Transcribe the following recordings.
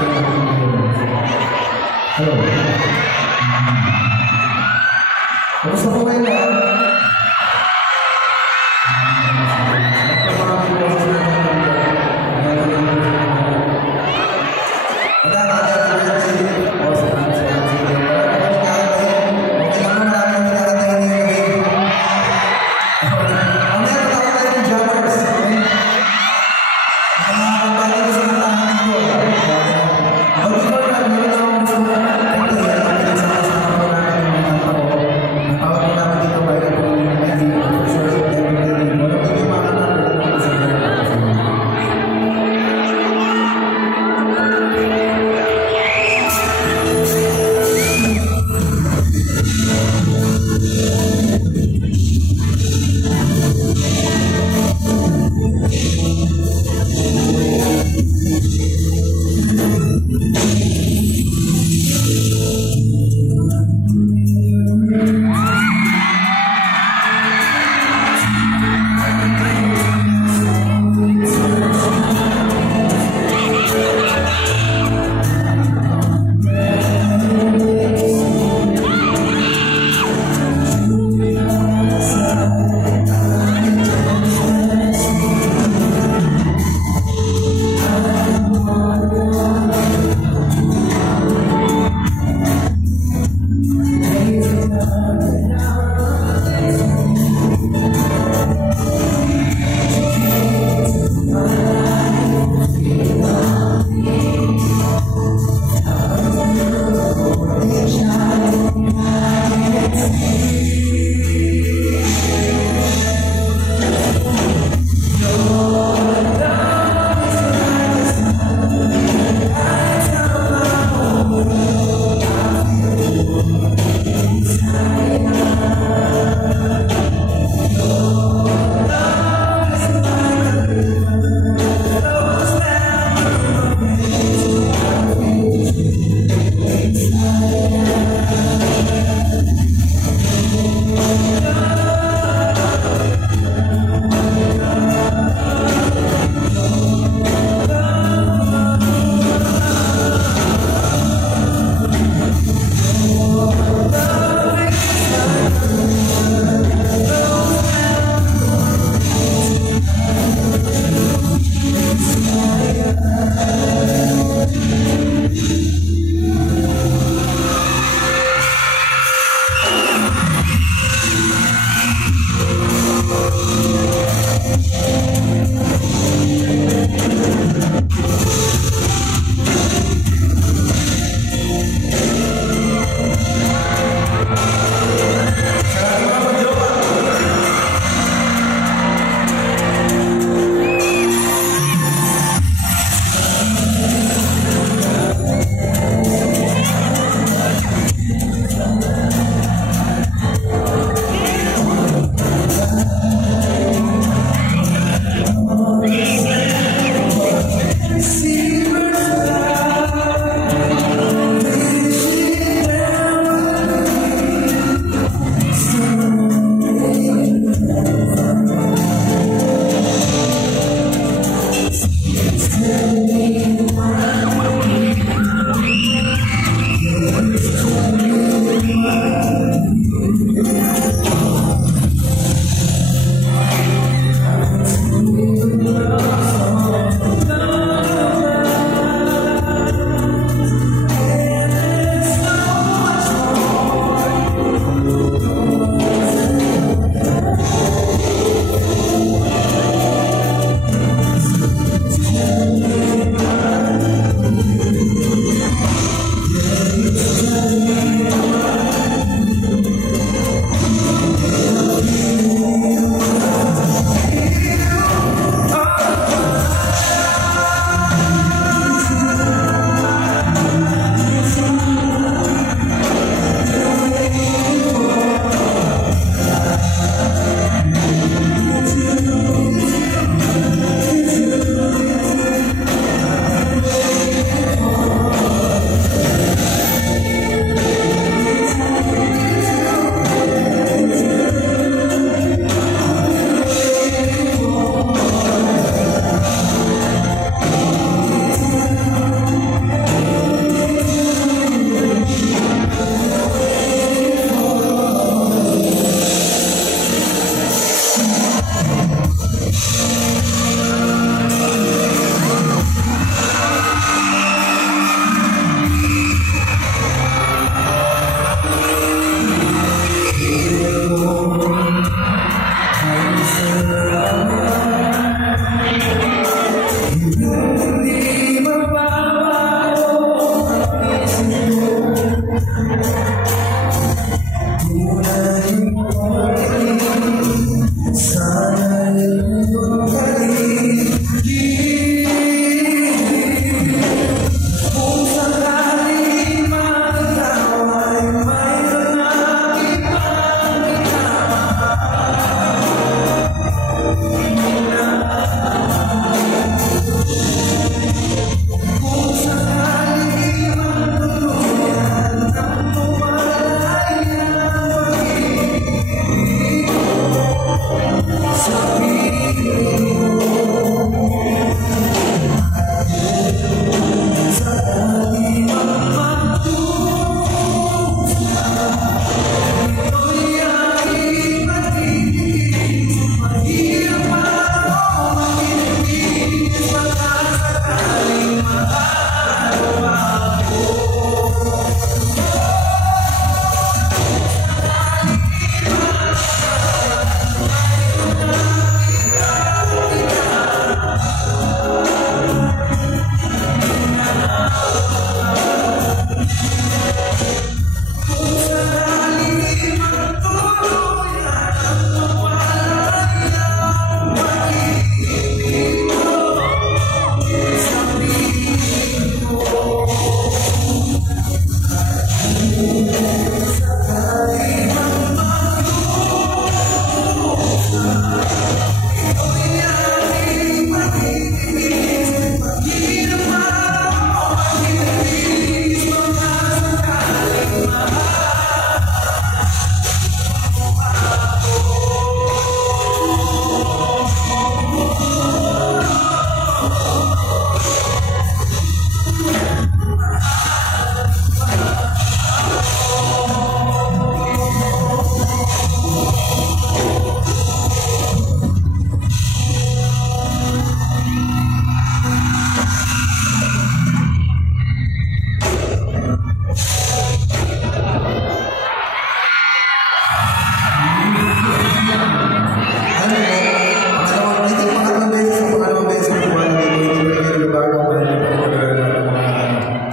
Hello. Kamusta po kayo lahat?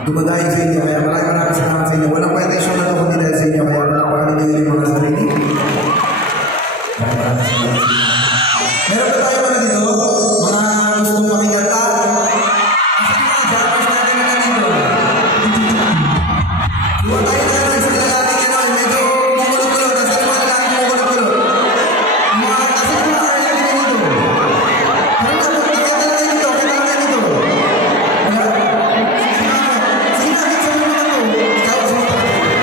dumadahin sa inyo. Kaya maraming salamat sa inyo. Walang pretension na ito kundi dahil sa inyo. Kaya palakpakan ninyo yung mga sarili. Maraming salamat. Meron pa tayo mga dito? Mga gustong makikanta? Buwan tayo na sa lalaki nyo, medyo mumulo-mulo, nasa naman lalaki mumulo-mulo. Mga kasi mga lalaki nyo dito. Meron na po, kita tayo dito, kita tayo dito. Sige na, sa mga ito. Ikaw, sa mga ito.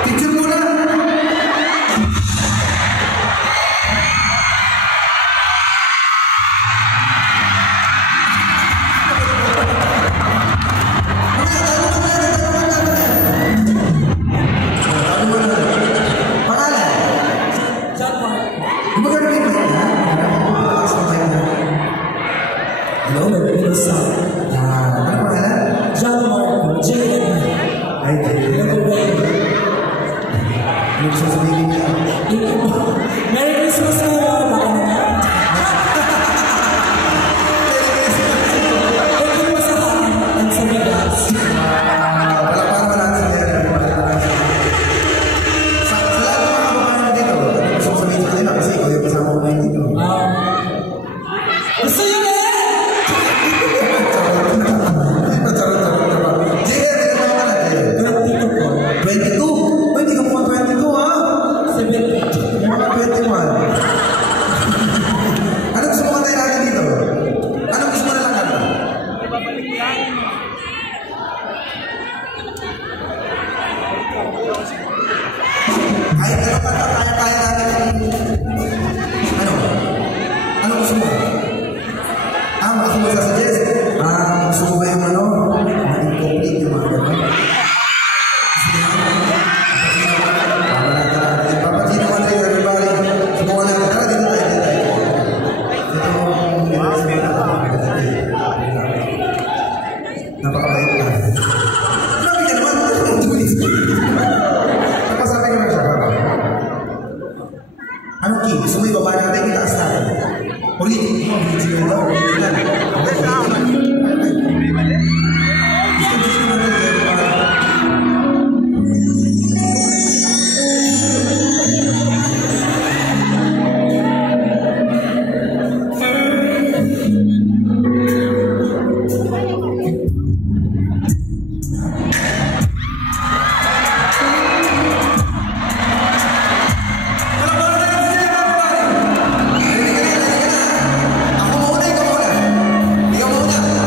Picture muna. Pangalan? Gumagano kayo ba ito? Hello, may sa. Ano pangalan? John Marco, J.M. Ay, ano siya sabihin niya? Merry Christmas po! Baka naman. Thank you po sa akin. Ang sa bigas. Palakpakan pa natin sa lahat ng mga kababayan dito, gusto ko sabihin sa kanila kasi ikaw yung kasama ko ngayon dito. Gusto nyo na? JM, ilan taon ka na, JM? 22 po. 22? Uy, hindi ka mukhang 22 ha? 17. Mga 21. Ano gusto mo kantayin natin dito? Ano gusto mo na lang kanta? Kahit ano kanta, kaya natin. Ano? Ano gusto mo? Ako magsasuggest. Gusto mo ba yung ano? Incomplete yung mga gano'n? Papatino ka tayo, everybody. Subukan natin. Tara, dito tayo, dito tayo. Napakabait ka. Grabe ka naman. Napasabi ka na siya. Anong key? Gusto mo ibaba natin, itaas natin. Original daw, original. Ako muna, ikaw muna. Ikaw muna.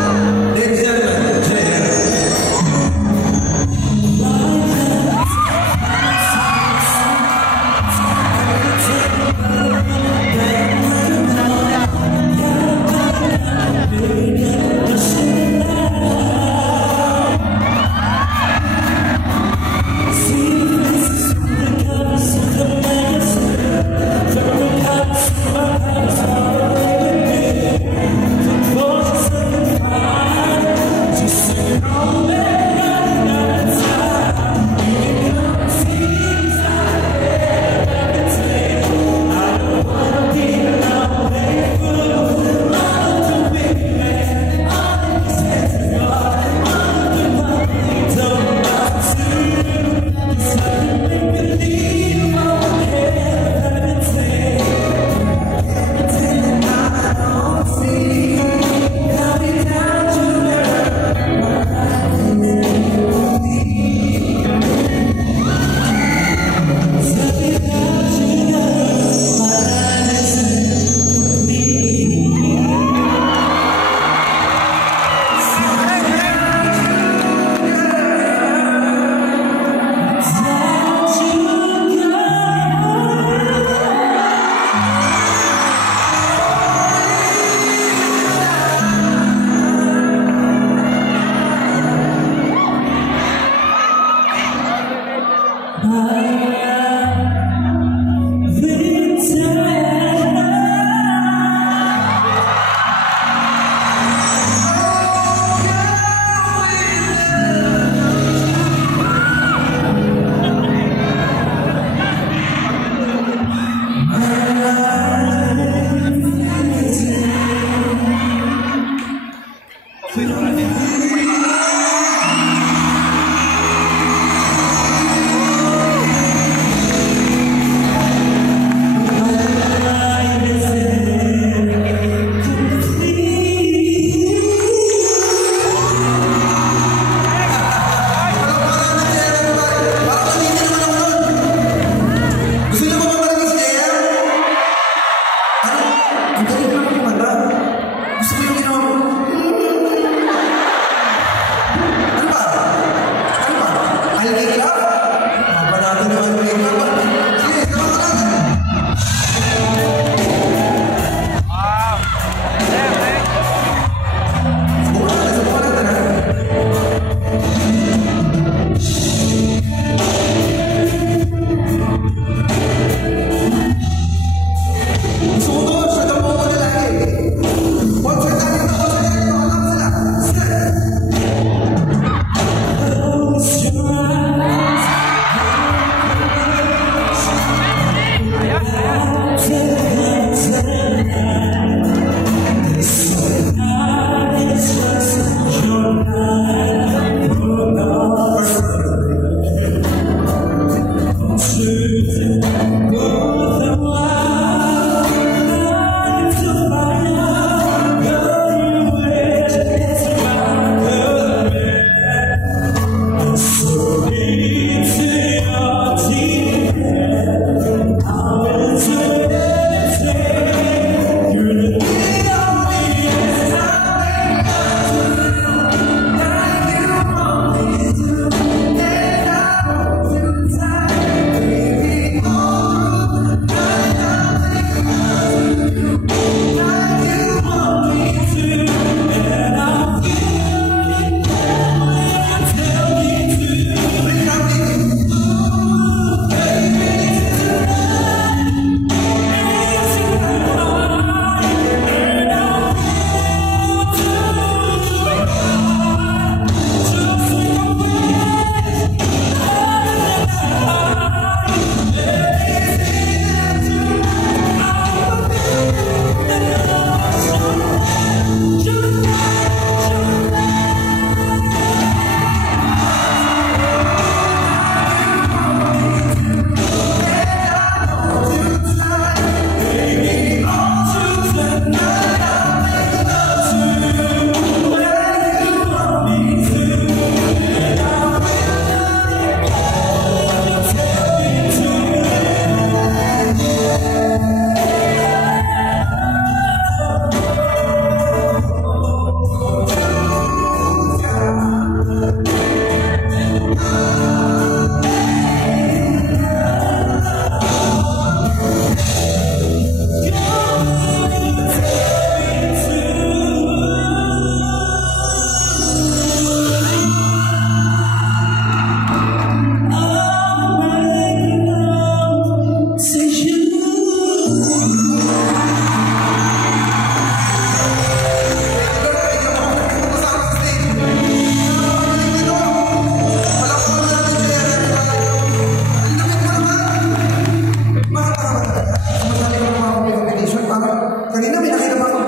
ako.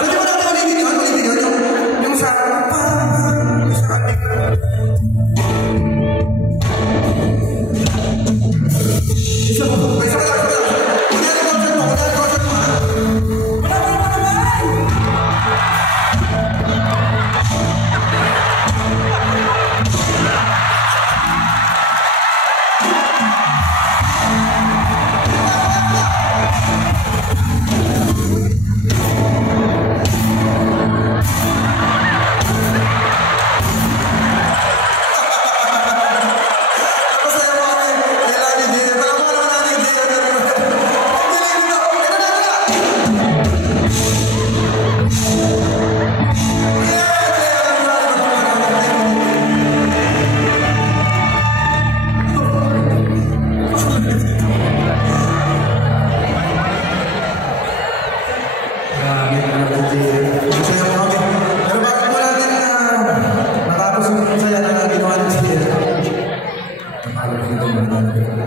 Pwede mo natin ulitin yun. Yung sa isa mo. Isa mo lang. Kunyari concert mo, ha?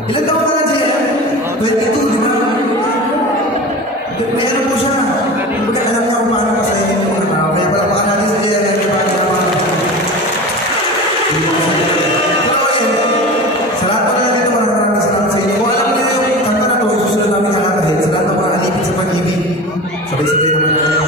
Ilan taon ka na siya? 22, di ba? Meron po siya. Kumbaga alam niya kung paano kasayin yung mga tao. Kaya pala baka natin sa siya yung paano naman. Pero ayun, sa lahat pa na natin ito, maraming salamat sa inyo. Kung alam niyo yung kanta na ito, susunod namin sa lahat dahil sa lahat ng mga alipin sa pag-ibig. Sabay-sabay naman natin.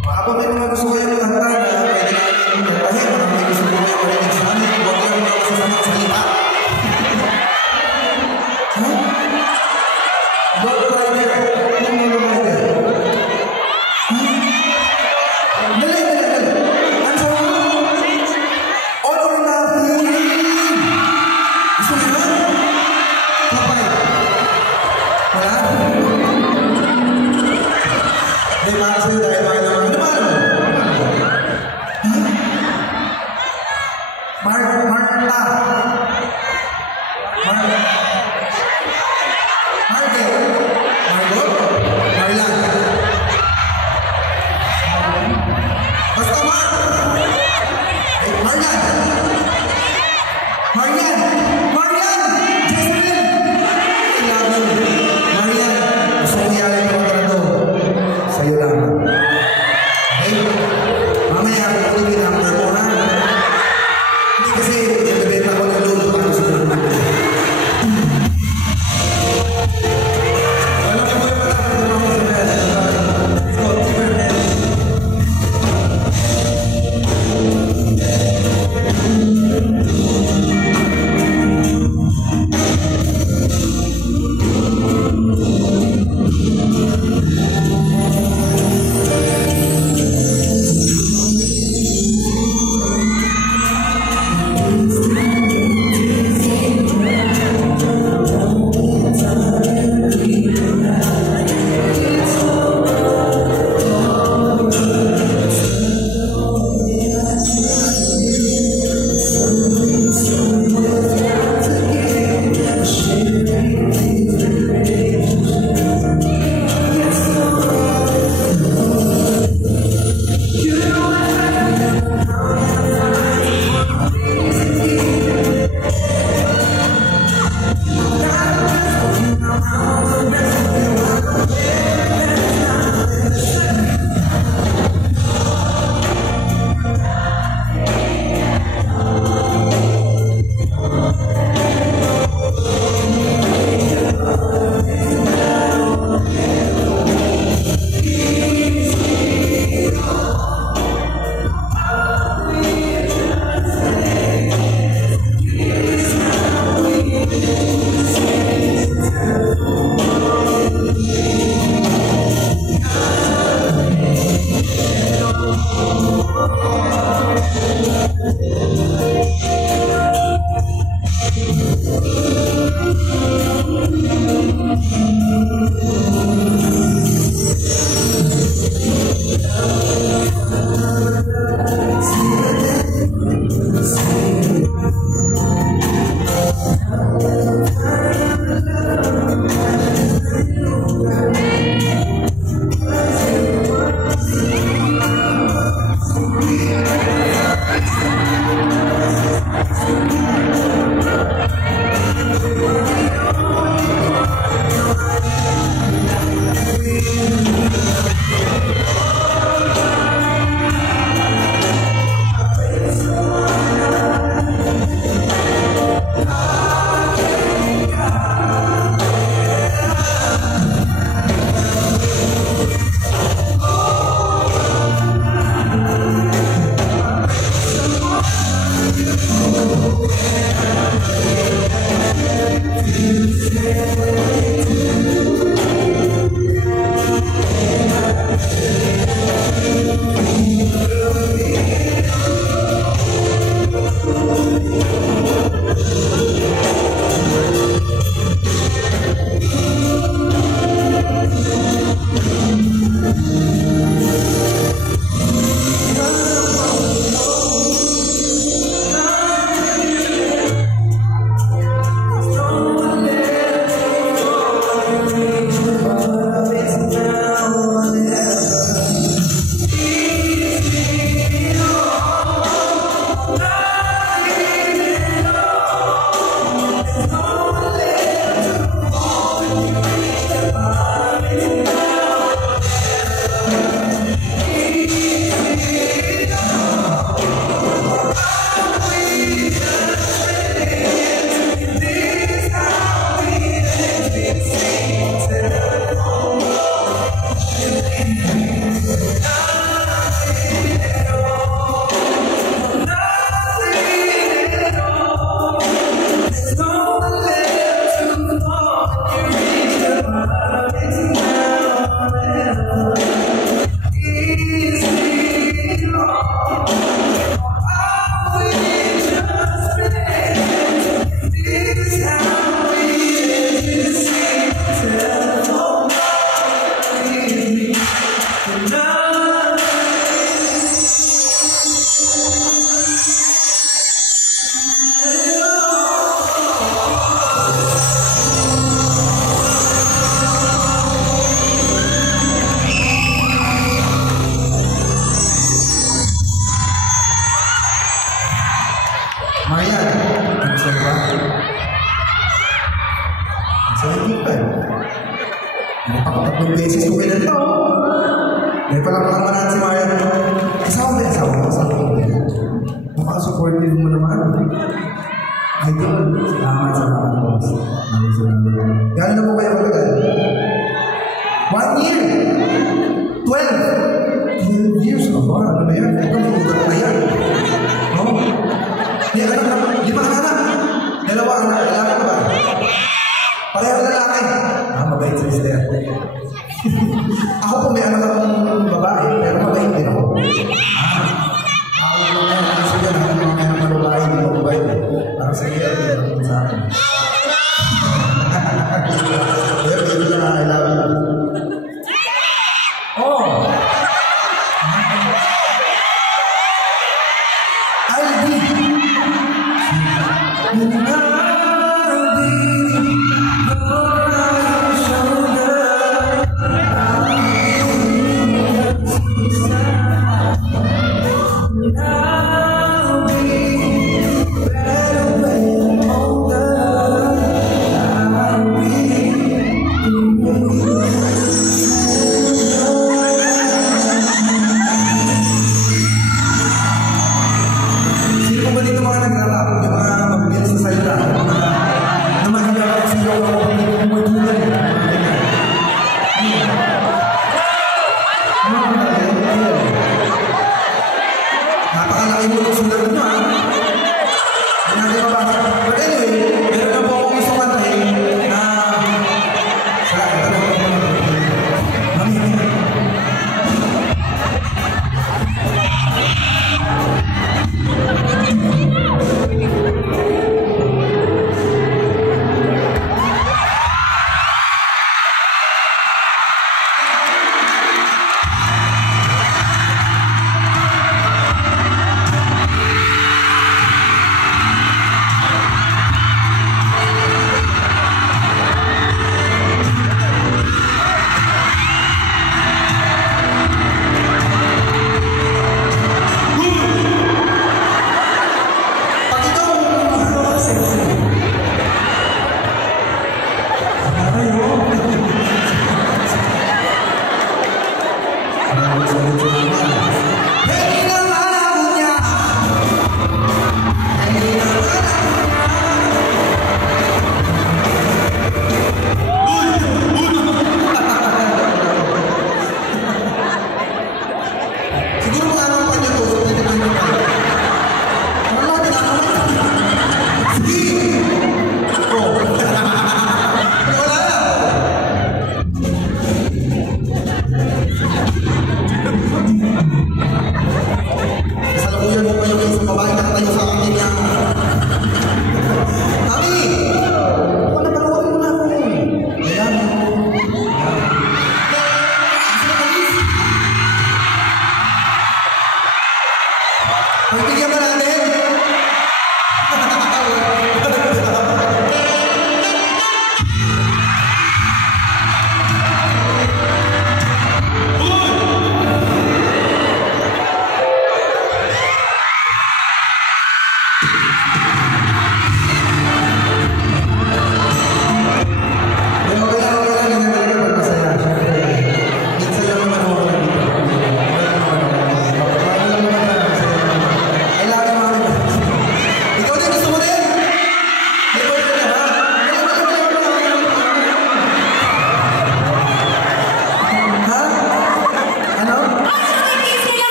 Baka pa may mga gusto kayong kanta na pwede namin kantahin. Baka may gusto ko kayong marinig sa amin. Huwag lang mga masasamang salita. Ha? Lord Rider. Anong Lord Rider? Ha? Dali. Ano sa mga? All or nothing. Gusto mo yun? Kapay. Wala? Hindi, para sa'yo dahil bakit naman. Ano ba? Sa'yo lang. Okay? Mamaya ako kuligin ang number mo, ha? Hindi kasi nabenta ko ng lolo para sa lolo. Alam mo yung malaki na ako sa bed. Let's go, Timberman. Nakapatatlong beses ko kinanta, oh. May palapakan ka natin si Maria. Asawa ba? Asawa ko ba? Napaka-supportive mo naman. Idol. Salamat. Gano'n na po kayo katagal? 1 year! 12 years na ba? Ano ba yan? Ito magugat na yan. No? May anak na, 5 anak. 2 anak. Lalaki ba? Pareho lalaki. Mabait si Mister. Ako po may anak akong babae, pero mabait din ako. Ako yung mga anak sa dyan, ako yung mga anak ng babae, hindi ako mabait. Parang sa iyo, hindi sa akin. Pero ito na, I love you. Oh! I'll be napakalaki mo itong sulat nyo, ha? Hindi natin mabasa. But anyway, meron na po akong gusto kantahin na... Salamat.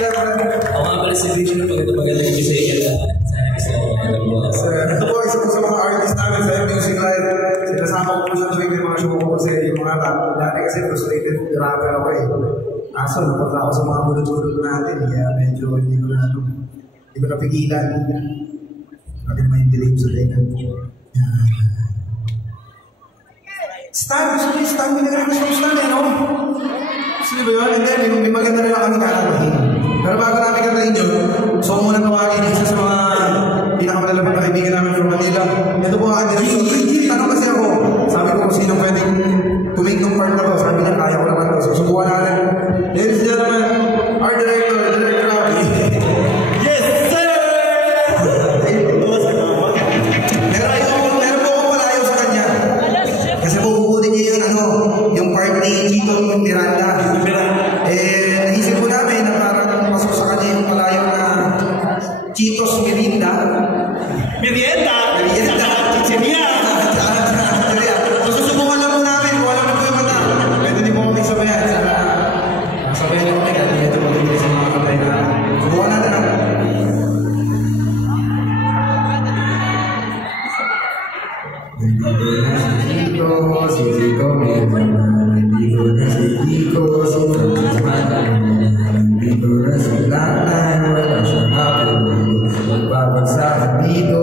Ako nga pala si Vision na pagkatapaganda yung sa iyo na sana gusto ko alam mo. Ito po, isa po sa mga artist namin sa Music Live. Sinasama ko po siya tuwing may mga show ko kasi yung mga dati kasi frustrated rapper ako eh. Kaso, napunta ako sa mga bulot-bulot natin. Kaya medyo hindi ko napigilan. Bakit may dilim sa legan? Stan, gusto niyo yung Stan? Binigay ko sa Stan eh, no? Gusto niyo ba yun? And then, may maganda na lang kami kakalahin. Pero bago namin katayin yun, so muna tawagin isa sa mga pinakamalalaman na kaibigan namin from Manila. Ito po ang director. Tanong kasi ako, sabi ko kung sino pwedeng tumake ng part na to. Sabi niya, kaya ko naman to. So, subukan natin. Ladies and gentlemen, our director, Director Rafi. Yes, sir! Meron po akong palayo sa kanya. Kasi pupukunin niya yun, yung part ni Chito Miranda. Naisip ko namin na parang pasok sa kanya yung palayo na Chitos Mirinda. Merienda! Chicheria! So susubukan lang po namin kung alam na po yung mata. Pwede din po kami sabayan. Sana sabayan niyo kami kasi ito magiging sa mga kapay na subukan natin lang. Babagsakan dito.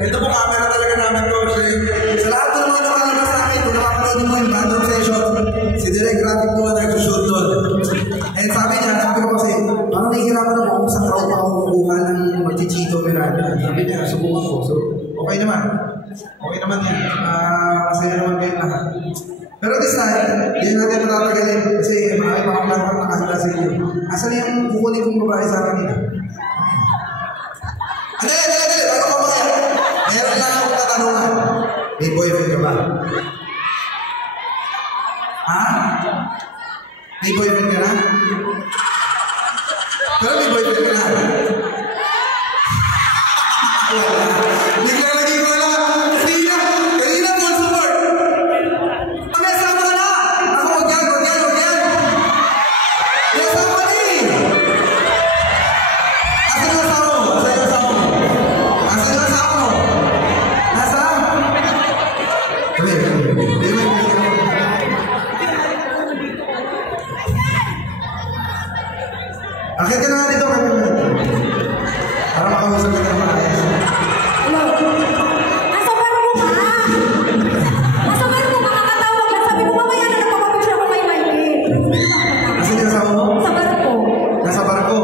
Ito po camera talaga namin to. Sa lahat ng mga nakalabas sa amin, kung nakapanood mo yung random session, si Direk Graphic po nag-shoot doon. And sabi ko kasi, parang Okay naman. Okay naman yun. Masaya naman kayo lahat. Pero this time, hindi natin matatagalin kasi marami mga plantang nakahanda sa inyo. Asan yung kukunin kong babae sa akin nila? Dali! Bago ka maya. Meron lang akong tatanungan. May boyfriend ka ba? Ha? May boyfriend ka na? Pero may boyfriend ka na? Wala. Bigla lagi ko na. Kanina full support. May asama ka na. Ako, wag yan. May asama ka na eh. Asan yung asama mo? Nasa? Akit ka na dito. Para makausap ka na maayos. Hello? Nasa bar mo ka? Nasa bar mo ka? Kakatawag lang. Sabi ko, mamaya na napapapicture ako kay Michael. Asan yung asama mo? Sa bar ko. Nasa barko.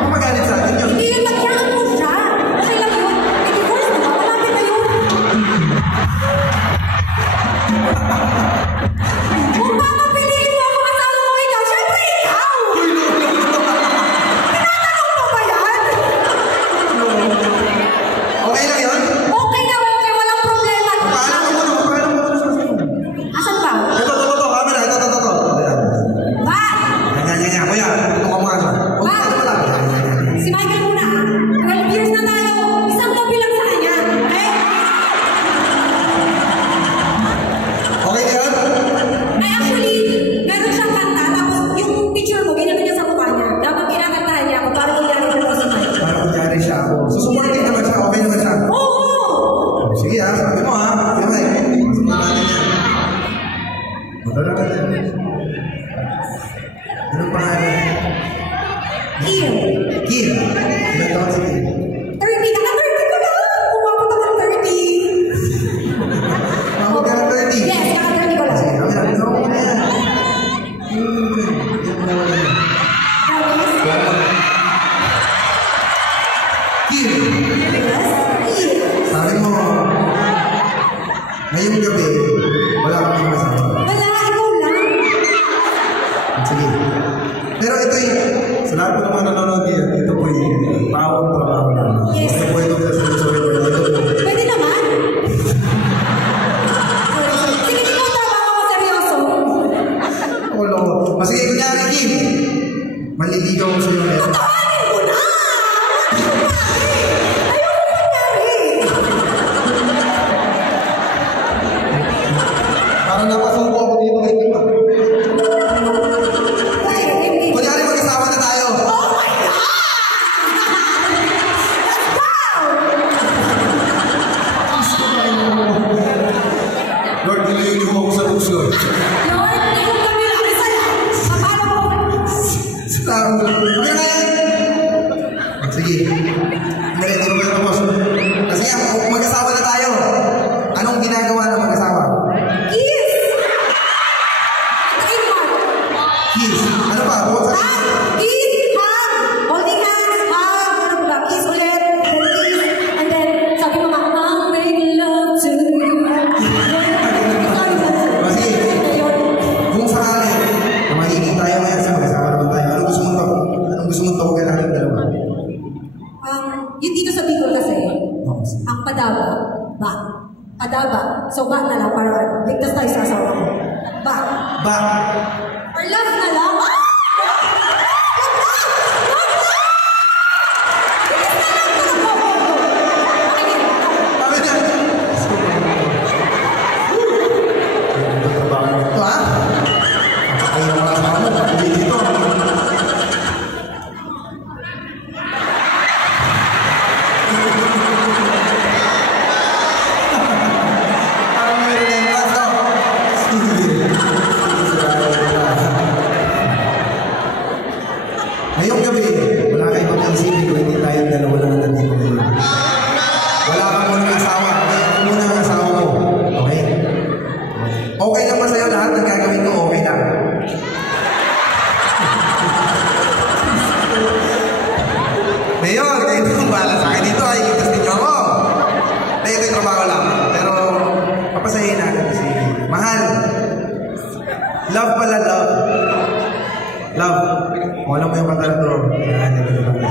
Baka magalit sa atin yun. Hindi yun, nagyaan mo siya. Okay lang yun. I-divorce na ba? Malapit na yun. Kung papapiliin mo ako kasama mo ikaw, syempre ikaw! Tinatanong mo ba yan? Okay lang yun? Okay na okay, walang problema. Paano mo? Asan ba? Ito. Camera. Ito. Ba? Ganyan. Kuya, ito ka mga ka. Ba? Si Michael muna. 12 years na tayo. Isang gabi lang sa kanya. Okay? Okay na yun? Ay, actually, meron siyang kanta. Tapos yung picture mo, ginano niya sa mukha niya. Dapat kinakantahan niya ako para kunyari ko po si Michael. Para kunyari siya ako. Susupporting naman siya. Okay naman siya. Oo! Sige ha, sabi mo ha. Sige ba eh. Masukin natin yan. Madala ka yan. Anong pangalan? Ian. Kim. Ilan taon si Kim? 30. Naka-30 ko na. Umabot ako ng 30. Mabot ka ng 30. Yes, naka-30 ko lang. Sige, kami na. Ito ako na yan. Yan mo naman yan. Kim. Yes? Ian. Sabi mo, ngayong gabi, wala kang kasama. Wala, ikaw lang. Sige. Pero ito sa lahat po naman nanonood yan, ito po yung bawang trabaho namin. Yes. Ito po itong sasabi ko, ito po. Pwede naman. Sige, ikaw tama ako seryoso. Ulo ko. Sige, kunyari, Kim. Maliligaw ko sa iyo ngayon. Tawanin mo na! Ayoko nangyari. Parang napasuko ako dito kay Kim. Ay, hindi. Kunyari, mag-asawa na tayo. Oh my God! Let's go! Lord, nililigaw mo ako sa puso. Lord, ikaw kami lang sa'yo. Paano mo? Okay na yan. Sige. Hindi ko ba tapos? Sige, mag-asawa na tayo. Anong ginagawa ng mag-asawa? Kiss! Antayin mo. Kiss. Ano pa? Bukod sa kiss. Kiss, hug, holding hands, hug, ano ba? Kiss ulit, then kiss, and then sabi mo nga, I'll make love to you. Sige. Kung sakali, magiging tayo ngayon sa mag-asawa naman tayo. Anong gusto mong tawagan natin dalawa? Yun dito sa Bicol kasi, ang padaba, ba. Padaba. So, ba na lang para ligtas tayo sa asawa ko. Ba. Ba? Or love na lang. Ah! Bakit yan? Ito ha? Ay, yung mga kasama mo, hindi dito. Parang may remembrance daw. Ngayong gabi, wala kayong pag-iisipin kung hindi tayong dalawa lang nandito ngayon. Wala kang munang asawa. Okay, ako muna ang asawa mo. Okay? Okay lang ba sa'yo lahat ng gagawin ko? Okay lang. Mayor, kayo itong bala sa akin dito ay ligtas ninyo ako. kung alam mo yung kanta na to, yan, ito na ba?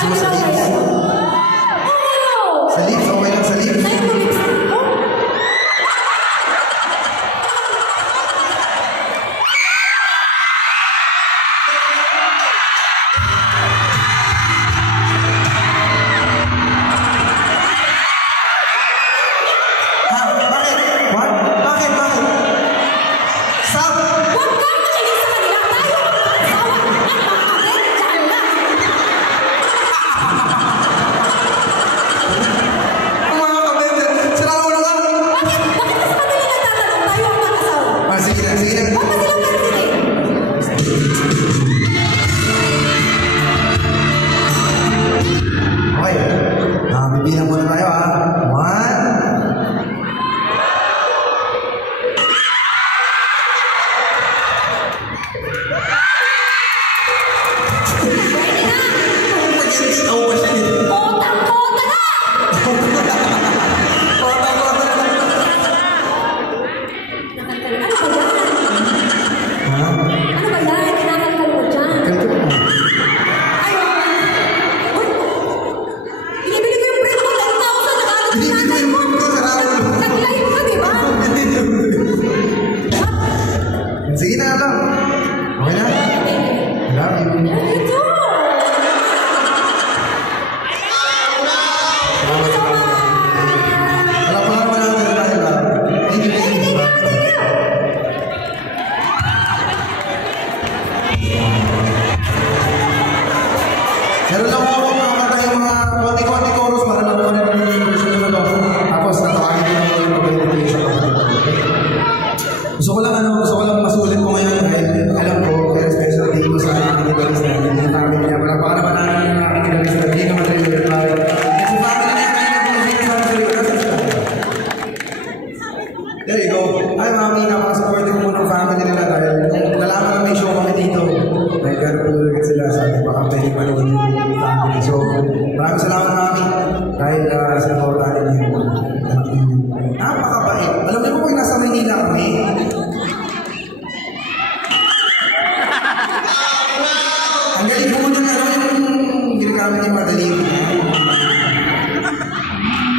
Gusto mo sa lips? Sa lips? Okay lang sa lips? Bibilang muna tayo ha. 1. Sige na lang. Okay na? Love you. Meron lang ako makakanta yung mga konti-konti chorus para lang ako na yung version naman ako. Tapos natawagin ko lang yung pag-ibig sa kapatid. Gusto ko lang masulit ko ngayon dahil alam ko, very special day ko sa aking ibalis na yung family niya. Wala pa ka naman namin yung aking ibalis na hindi naman tayo yung pare. Kasi family niya kayo nag-music sa akin sa likas. There you go. Ay, mami, napaka-supportive ko ng family nila dahil nalaman na may show kami dito. Nagkaroon sila sa akin, baka pwede manood yung family. So, maraming salamat mami dahil sa mga niyo. Napakabait. Alam niyo po kung nasa Manila kami. Ang galing po na yung ginagamit ni Madeline.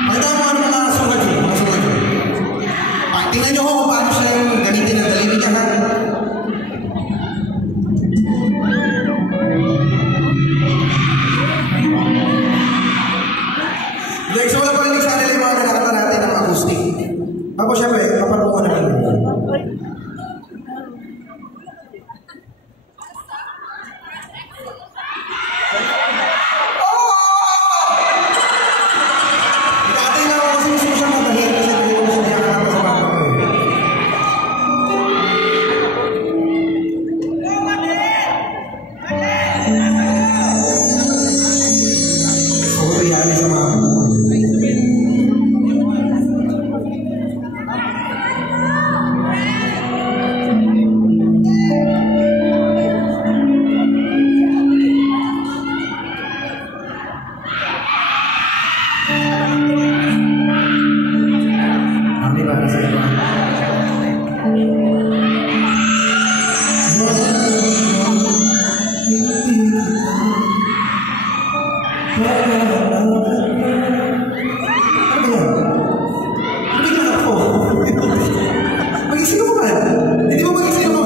Pakita mo ano mga sugat yun. Tingnan niyo kung paano siya yung gamitin ng daliri niya ha. Guys, wala pa rin sa kanila yung mga kinakanta natin ng acoustic. Tapos syempre, kapatungo naman. Ikatay lang ako kasi gusto ko siyang matahin kasi hindi ko gusto niya kakanta sa papa ko eh. So, kuyari sa mga mag-isip ko ba? Hindi mo mag-isip ko.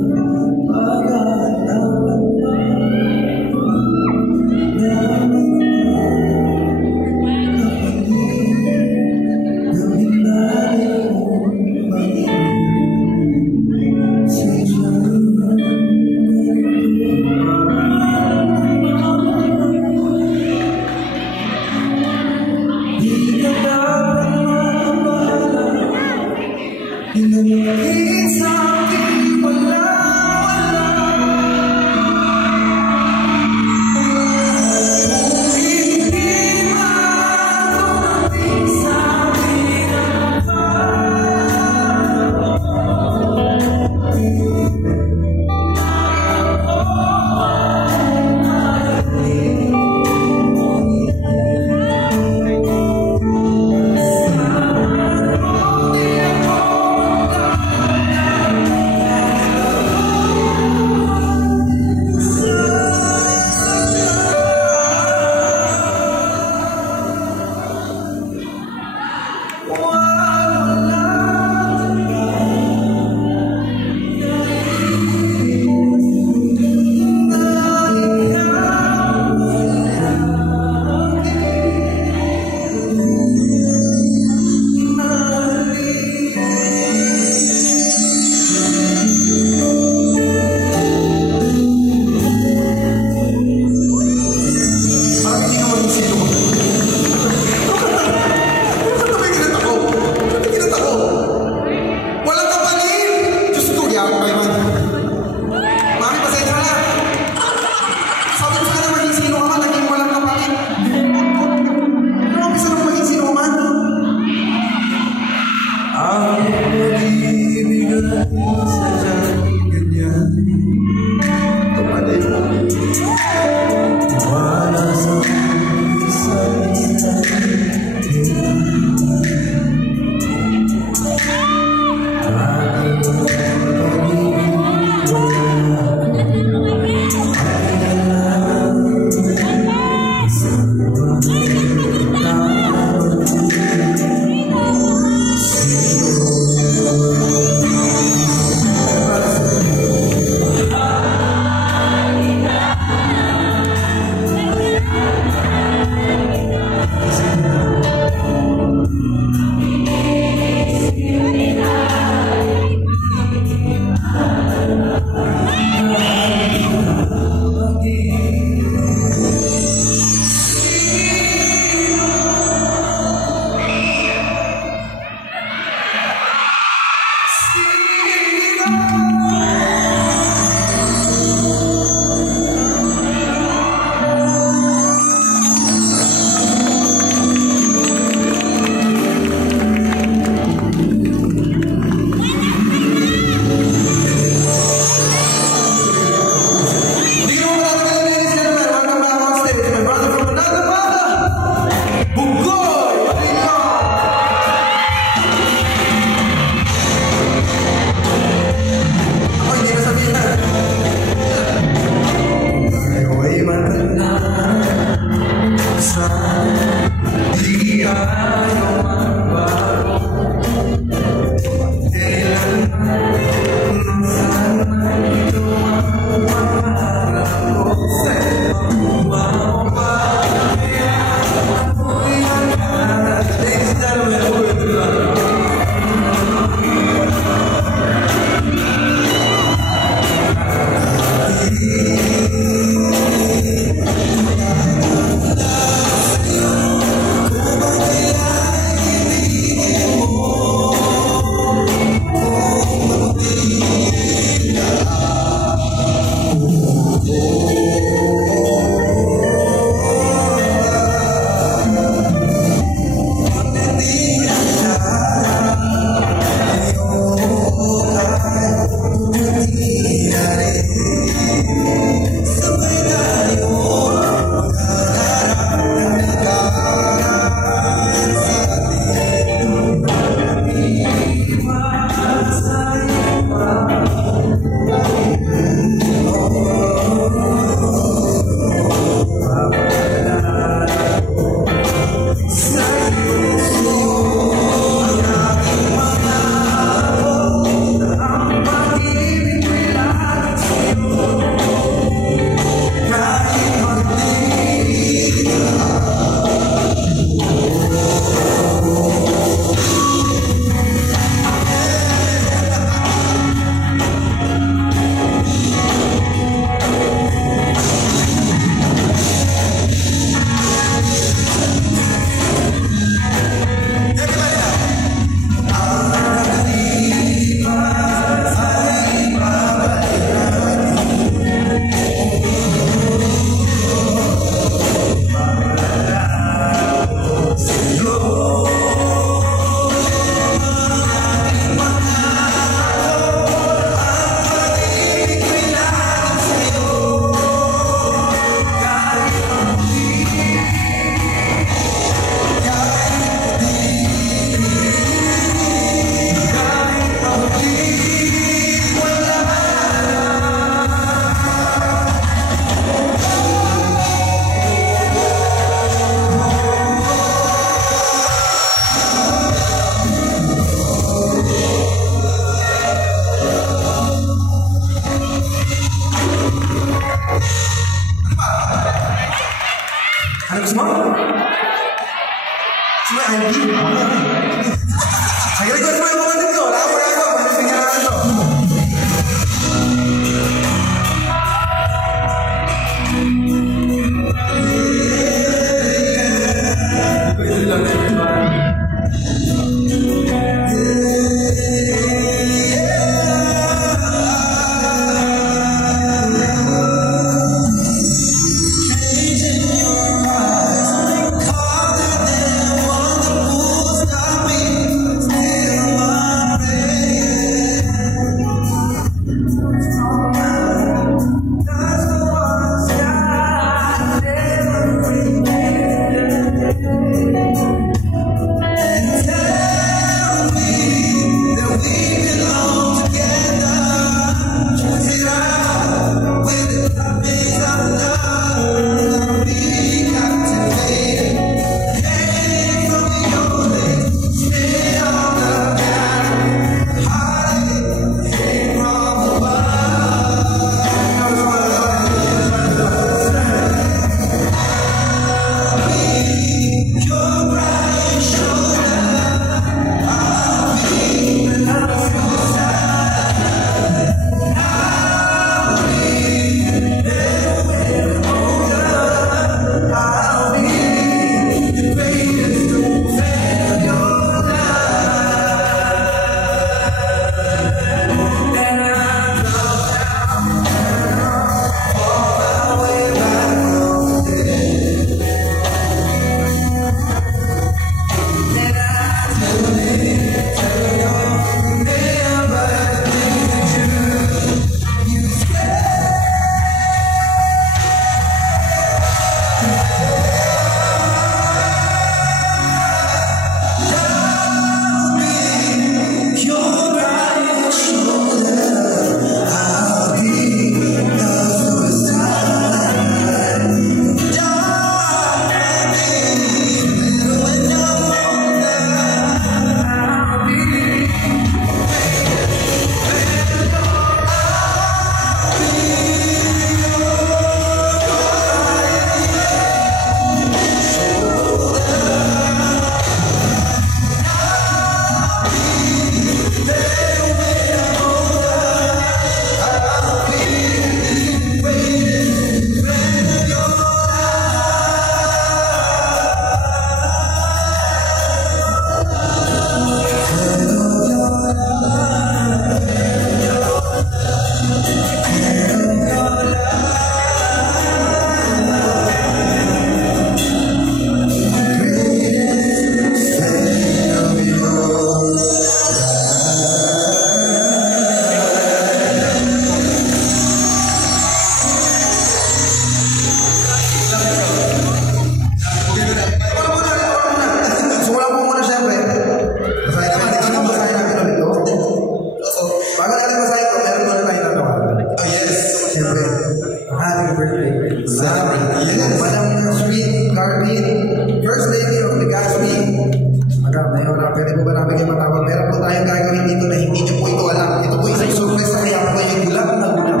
marami kayong matawag. Meron po tayong gagawin dito na hindi niyo po ito alam. Ito po isang surprise na kaya po kayo gulat na gulat.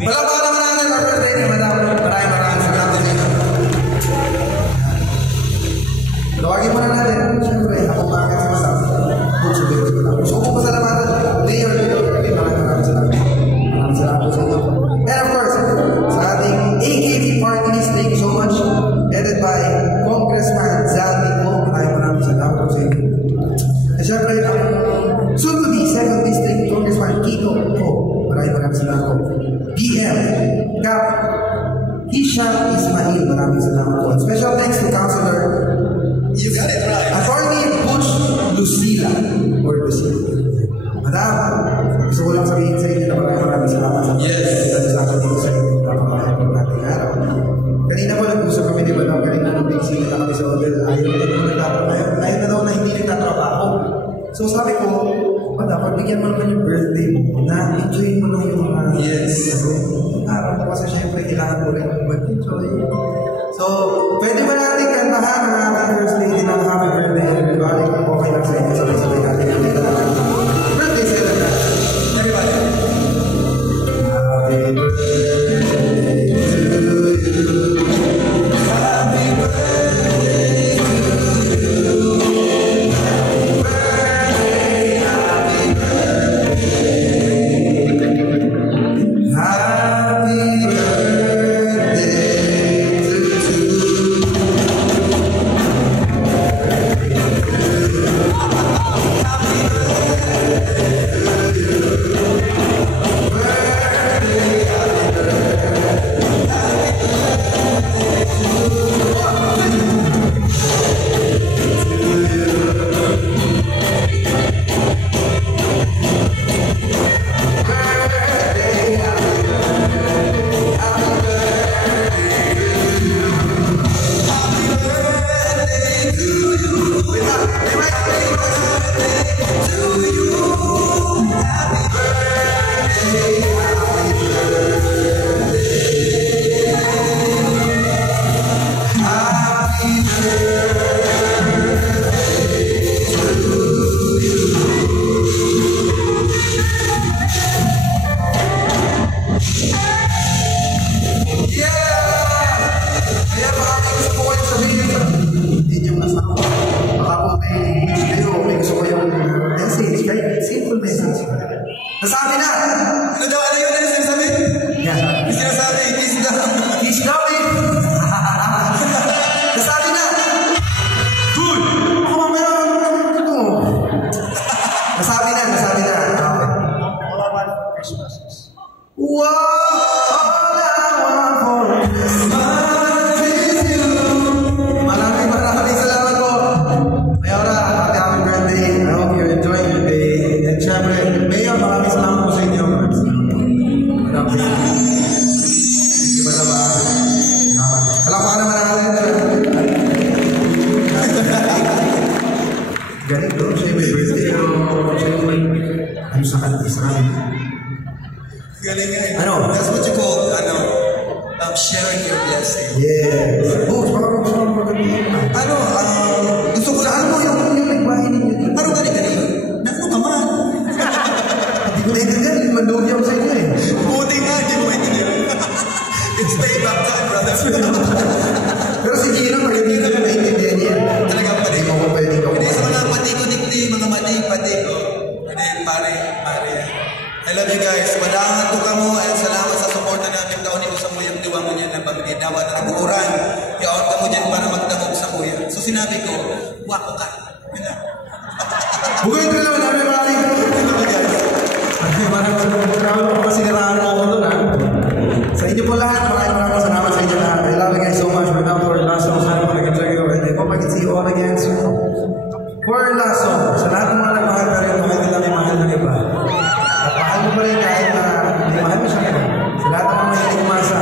Palakpakan naman natin our birthday ni Madam. Maraming salamat sa inyo. Tawagin muna natin. Siyempre, ako makakit si Madam. Gusto ko po pasalamatan. Mayor, maraming salamat. Maraming salamat sa inyo. And of course, sa ating AKB party list, thank you so much. Headed by Congressman Zaldi po. Maraming salamat po sa inyo. At syempre, soon to be second district Congressman Kiko po. Maraming salamat po. PM, Cap, Hisham Ismail. Maraming salamat po. And special thanks to Councilor, you got it right, Attorney Butch Lucila. Or Lucila. Madam, gusto ko lang sabihin sa inyo na maraming salamat sa akin dito sa inyo. Napakahapon natin araw. Kanina po nag-usap kami ni Madam, kanina nung bigsili na kami sa hotel, ayaw na daw na hindi nagtatrabaho. So sabi ko, Madam, pagbigyan mo naman yung birthday mo, na-enjoy mo lang yung mga araw mo kasi syempre kailangan mo rin mag-enjoy. So, pwede ba natin kantahan ang happy birthday din ang happy birthday everybody? Okay lang sa inyo, sabay-sabay natin. Birthday celebration. Everybody. Happy birthday to you. Happy birthday to you. Happy birthday. Happy nasabi na! Ano daw? Ano yun? Ano sinasabi? Yeah. Sinasabi, he's coming. He's coming! Nasabi na! Dude! Ako mamaya ito. Nasabi na. All I want for Christmas is... Wow! All I want for Christmas is you. Maraming salamat po. Mayora, happy birthday. I hope you're enjoying your day. And syempre, Mayor, maraming salamat po sa inyo. Hindi ba na ba? Palakpakan naman natin. Galing doon, siya yung birthday. Ano sa kanil? Galing nga. Ano? That's what you call, sharing your blessing. Yes. Oh, ano, gusto ko saan mo yung nagbahin ninyo? Ano galing? Ano ka man? Hindi ko naiintindihan, mandogi ako sa inyo eh. Buti nga, hindi mo maintindihan. It's payback time, brother. Pero si Gino, hindi ko naiintindihan niya. Talagang pati ko. Hindi sa mga pati ko, mga pati ko. Hindi, pare. I love you guys. Madangan to ka mo at salamat sa suporta natin taon nito sa muyang diwaman niya na pagdawa na naguuran. Yaon ka mo dyan para magdamog sa kuya. So sinabi ko, wako ka. Bugay ito naman namin maraming. Maraming masiniraan mo ako doon ha. Sa inyo po lahat, maraming salamat sa inyo lahat. I love you guys so much. We're now for last song. Sana po nag-enjoy kayo. And I hope I can see you all again soon. For last song, sa lahat ng mga nagmahal pa rin, kahit nila may mahal ng iba. At mahal mo pa rin kahit na may mahal mo siya kayo. Sa lahat ng mga mahilig umasa.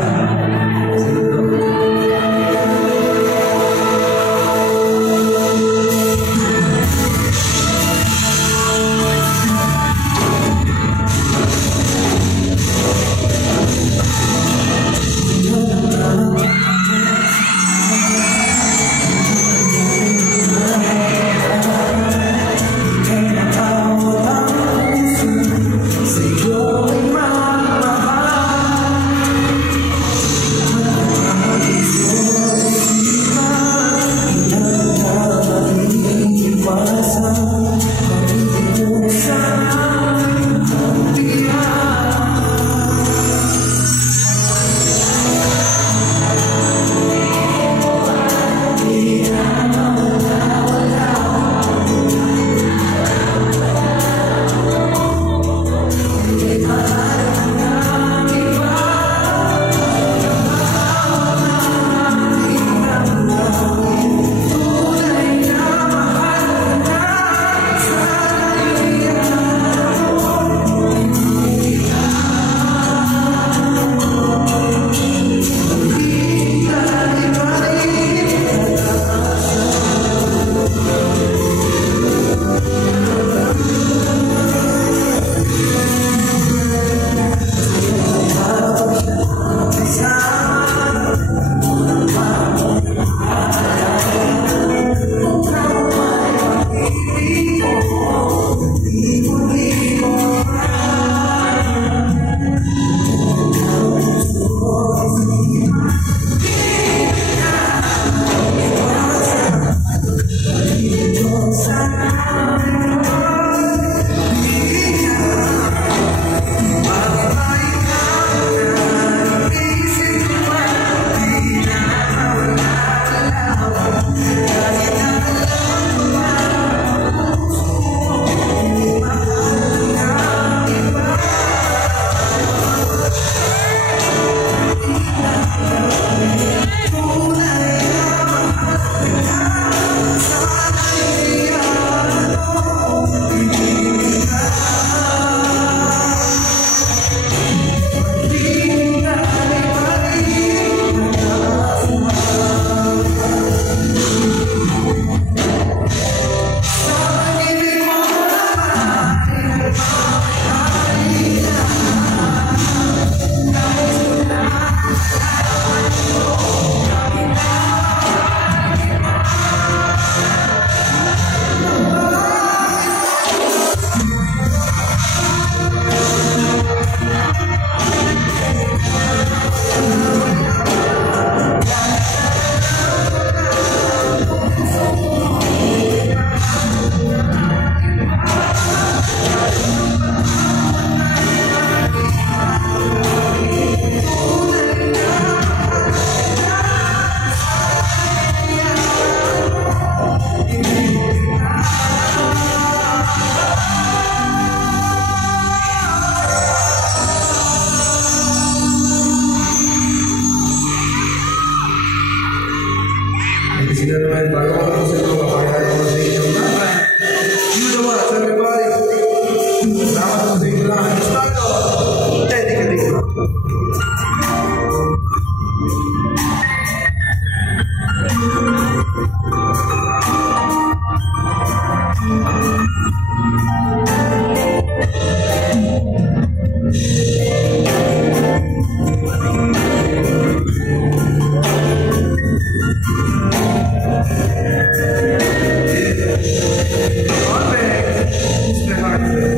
It's my heart.